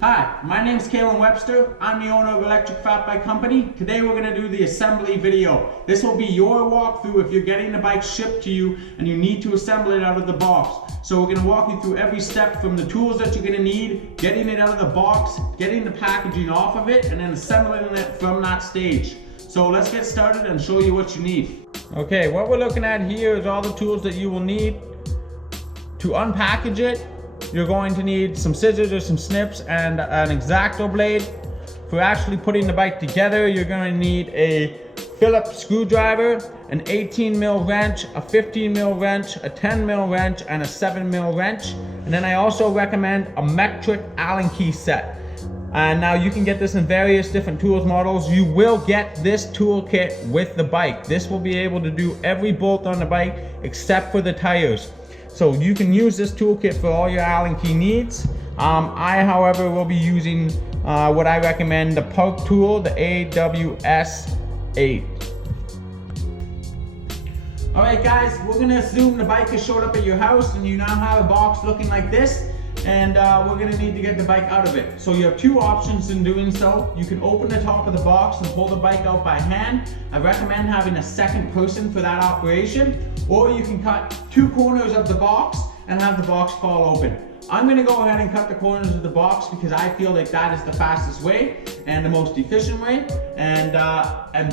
Hi, my name is Kalen Webster. I'm the owner of Electric Fat Bike Company. Today we're going to do the assembly video. This will be your walkthrough if you're getting the bike shipped to you and you need to assemble it out of the box. So we're going to walk you through every step from the tools that you're going to need, getting it out of the box, getting the packaging off of it, and then assembling it from that stage. So let's get started and show you what you need. Okay, what we're looking at here is all the tools that you will need to unpackage it. You're going to need some scissors or some snips and an X-Acto blade. For actually putting the bike together, you're going to need a Phillips screwdriver, an 18mm wrench, a 15mm wrench, a 10mm wrench, and a 7mm wrench. And then I also recommend a metric Allen key set. And now you can get this in various different tools models. You will get this toolkit with the bike. This will be able to do every bolt on the bike except for the tires. So you can use this toolkit for all your Allen key needs. I, however, will be using what I recommend, the Park tool, the AWS-8. All right, guys, we're gonna assume the bike has showed up at your house and you now have a box looking like this, and we're gonna need to get the bike out of it. So you have two options in doing so. You can open the top of the box and pull the bike out by hand. I recommend having a second person for that operation. Or you can cut two corners of the box and have the box fall open. I'm gonna go ahead and cut the corners of the box because I feel like that is the fastest way and the most efficient way. And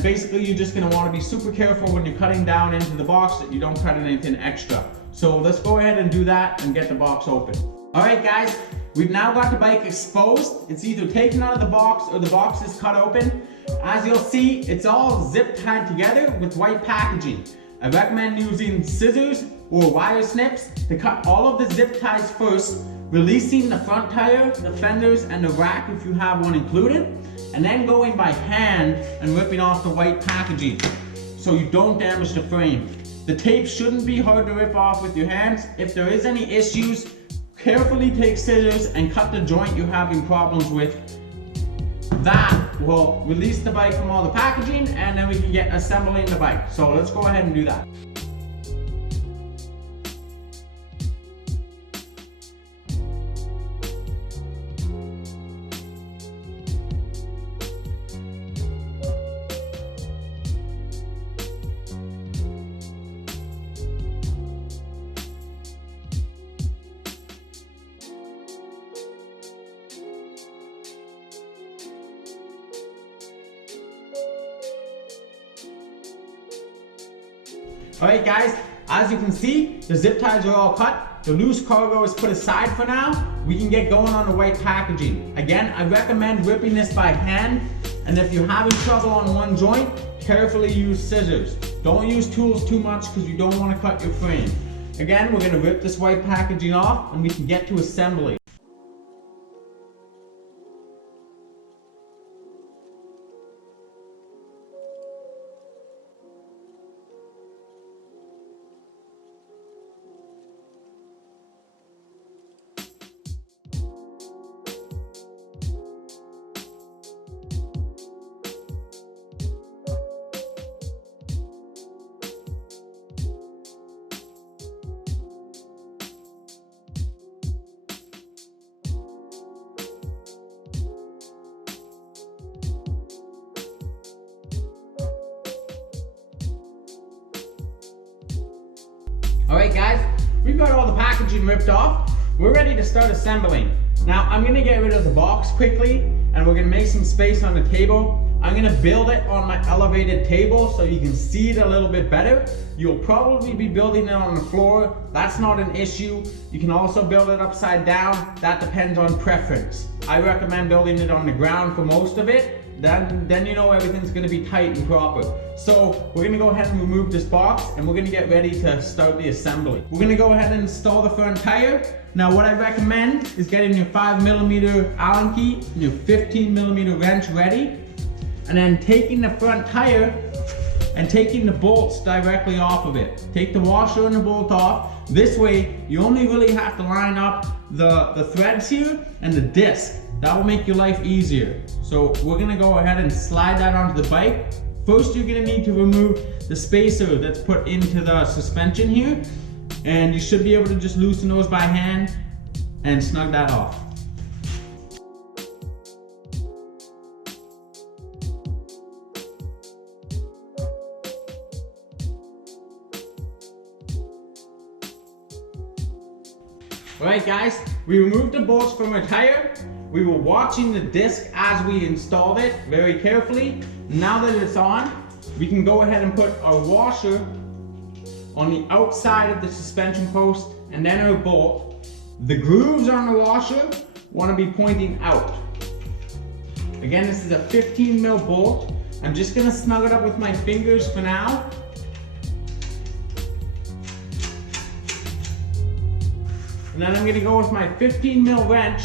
basically you're just gonna wanna be super careful when you're cutting down into the box that you don't cut anything extra. So let's go ahead and do that and get the box open. All right, guys, we've now got the bike exposed. It's either taken out of the box or the box is cut open. As you'll see, it's all zip tied together with white packaging. I recommend using scissors or wire snips to cut all of the zip ties first, releasing the front tire, the fenders, and the rack if you have one included, and then going by hand and ripping off the white packaging so you don't damage the frame. The tape shouldn't be hard to rip off with your hands. If there is any issues, carefully take scissors and cut the joint you're having problems with. That will release the bike from all the packaging, and then we can get assembling the bike. So let's go ahead and do that. Alright guys, as you can see, the zip ties are all cut. The loose cargo is put aside for now. We can get going on the white packaging. Again, I recommend ripping this by hand, and if you're having trouble on one joint, carefully use scissors. Don't use tools too much because you don't want to cut your frame. Again, we're going to rip this white packaging off and we can get to assembly. Alright guys, we've got all the packaging ripped off. We're ready to start assembling. Now I'm going to get rid of the box quickly and we're going to make some space on the table. I'm going to build it on my elevated table so you can see it a little bit better. You'll probably be building it on the floor. That's not an issue. You can also build it upside down. That depends on preference. I recommend building it on the ground for most of it. Then you know everything's going to be tight and proper. So we're going to go ahead and remove this box and we're going to get ready to start the assembly. We're going to go ahead and install the front tire. Now what I recommend is getting your 5mm Allen key and your 15mm wrench ready, and then taking the front tire and taking the bolts directly off of it. Take the washer and the bolt off. This way you only really have to line up the threads here and the disc. That will make your life easier. So we're gonna go ahead and slide that onto the bike. First, you're gonna need to remove the spacer that's put into the suspension here, and you should be able to just loosen those by hand and snug that off. Alright guys, we removed the bolts from our tire. We were watching the disc as we installed it very carefully. Now that it's on, we can go ahead and put our washer on the outside of the suspension post and then our bolt. The grooves on the washer want to be pointing out. Again, this is a 15 mil bolt. I'm just going to snug it up with my fingers for now. And then I'm going to go with my 15 mil wrench.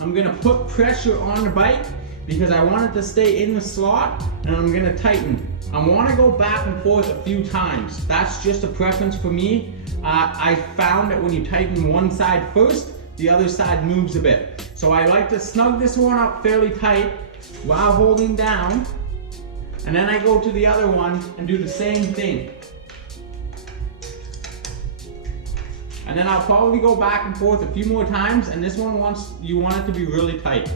I'm going to put pressure on the bike because I want it to stay in the slot, and I'm going to tighten. I want to go back and forth a few times. That's just a preference for me. I found that when you tighten one side first, the other side moves a bit. So I like to snug this one up fairly tight while holding down, and then I go to the other one and do the same thing. And then I'll probably go back and forth a few more times, and this one you want it to be really tight.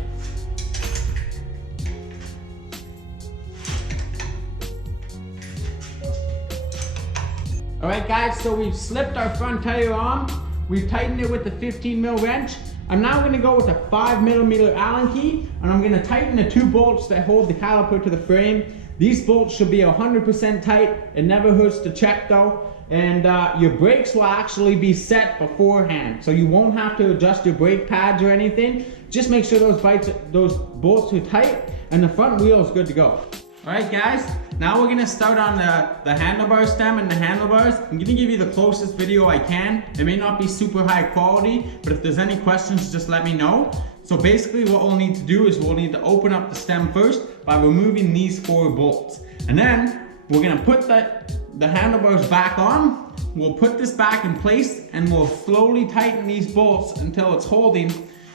Alright guys, so we've slipped our front tire on. We've tightened it with the 15 mil wrench. I'm now going to go with a 5mm Allen key, and I'm going to tighten the two bolts that hold the caliper to the frame. These bolts should be 100% tight. It never hurts to check though. And your brakes will actually be set beforehand, so you won't have to adjust your brake pads or anything. Just make sure those bolts are tight and the front wheel is good to go. Alright guys, now we're going to start on the handlebar stem and the handlebars. I'm going to give you the closest video I can. It may not be super high quality, but if there's any questions, just let me know. So basically what we'll need to do is we'll need to open up the stem first by removing these 4 bolts. And then we're going to put the handlebars back on. We'll put this back in place and we'll slowly tighten these bolts until it's holding.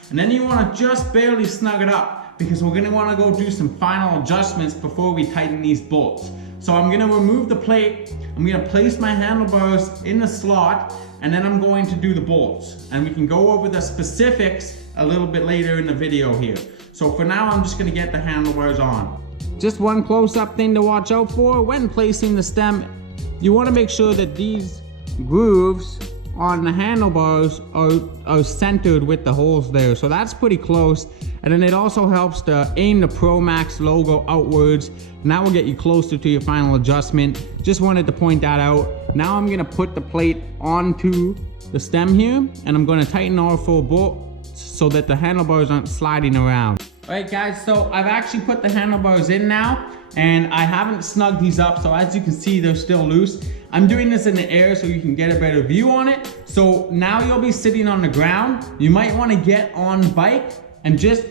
And then you want to just barely snug it up because we're going to want to go do some final adjustments before we tighten these bolts. So I'm going to remove the plate. I'm going to place my handlebars in the slot, and then I'm going to do the bolts. And we can go over the specifics a little bit later in the video here. So for now, I'm just going to get the handlebars on. Just one close-up thing to watch out for when placing the stem. You want to make sure that these grooves on the handlebars are centered with the holes there. So that's pretty close. And then it also helps to aim the Pro Max logo outwards. And that will get you closer to your final adjustment. Just wanted to point that out. Now I'm going to put the plate onto the stem here, and I'm going to tighten all 4 bolts so that the handlebars aren't sliding around. Alright guys, so I've actually put the handlebars in now, and I haven't snugged these up, so as you can see they're still loose. I'm doing this in the air so you can get a better view on it. So now you'll be sitting on the ground. You might want to get on bike and just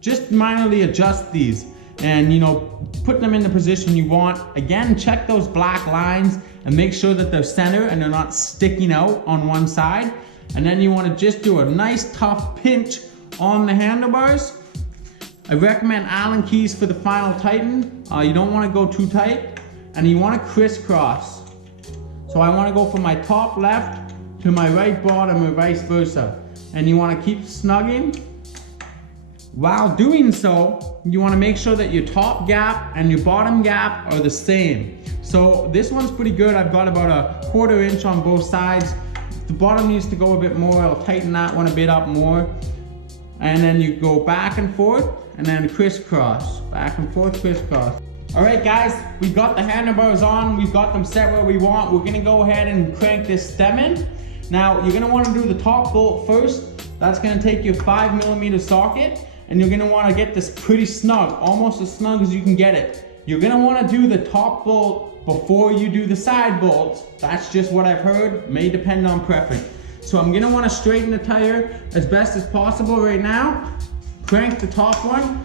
minorly adjust these, and put them in the position you want. Again, check those black lines and make sure that they're center and they're not sticking out on one side. And then you want to just do a nice tough pinch on the handlebars. I recommend Allen keys for the final tighten. You don't want to go too tight, and you want to crisscross. So I want to go from my top left to my right bottom or vice versa. And you want to keep snugging. While doing so, you want to make sure that your top gap and your bottom gap are the same. So this one's pretty good. I've got about a 1/4 inch on both sides. The bottom needs to go a bit more. I'll tighten that one a bit up more. And then you go back and forth, and then crisscross, back and forth, crisscross. All right guys, we got the handlebars on. We've got them set where we want. We're gonna go ahead and crank this stem in. Now you're gonna wanna do the top bolt first. That's gonna take your 5mm socket, and you're gonna wanna get this pretty snug, almost as snug as you can get it. You're gonna wanna do the top bolt before you do the side bolts. That's just what I've heard, may depend on preference. So I'm gonna wanna straighten the tire as best as possible right now. Crank the top one,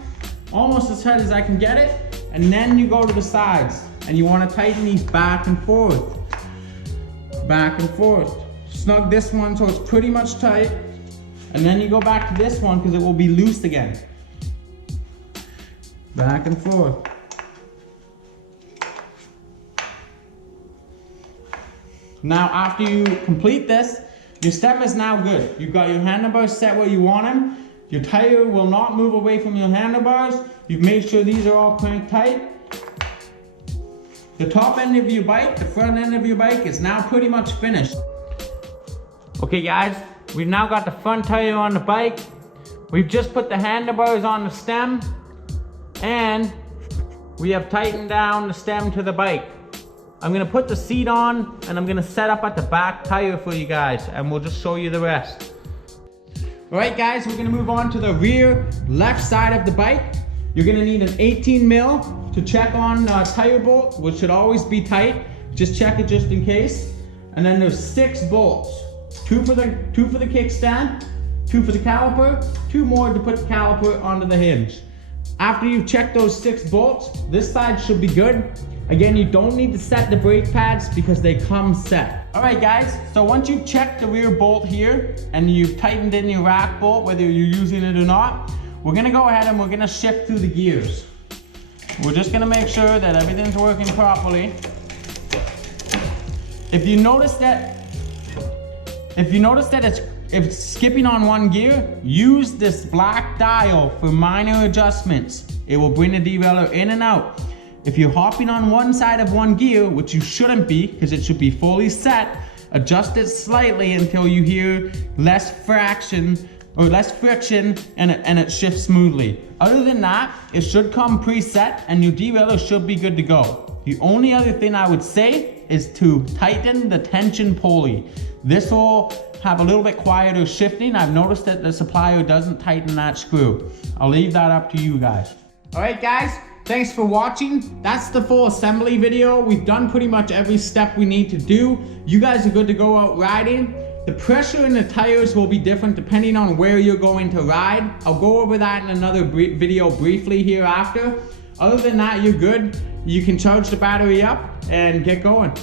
almost as tight as I can get it. And then you go to the sides, and you wanna tighten these back and forth. Back and forth. Snug this one so it's pretty much tight. And then you go back to this one because it will be loose again. Back and forth. Now after you complete this, your stem is now good. You've got your handlebars set where you want them. Your tire will not move away from your handlebars. You've made sure these are all cranked tight. The top end of your bike, the front end of your bike is now pretty much finished. Okay guys, we've now got the front tire on the bike. We've just put the handlebars on the stem, and we have tightened down the stem to the bike. I'm gonna put the seat on, and I'm gonna set up at the back tire for you guys, and we'll just show you the rest. All right guys, we're gonna move on to the rear left side of the bike. You're gonna need an 18 mil to check on tire bolt, which should always be tight. Just check it just in case. And then there's 6 bolts. Two for the kickstand, 2 for the caliper, 2 more to put the caliper onto the hinge. After you've checked those 6 bolts, this side should be good. Again, you don't need to set the brake pads because they come set. All right guys, so once you've checked the rear bolt here and you've tightened in your rack bolt, whether you're using it or not, we're gonna go ahead and we're gonna shift through the gears. We're just gonna make sure that everything's working properly. If you notice that it's skipping on one gear, use this black dial for minor adjustments. It will bring the derailleur in and out. If you're hopping on one side of one gear, which you shouldn't be because it should be fully set, adjust it slightly until you hear less friction and it shifts smoothly. Other than that, it should come preset and your derailleur should be good to go. The only other thing I would say is to tighten the tension pulley. This will have a little bit quieter shifting. I've noticed that the supplier doesn't tighten that screw. I'll leave that up to you guys. All right guys, thanks for watching. That's the full assembly video. We've done pretty much every step we need to do. You guys are good to go out riding. The pressure in the tires will be different depending on where you're going to ride. I'll go over that in another video briefly hereafter. Other than that, you're good. You can charge the battery up and get going.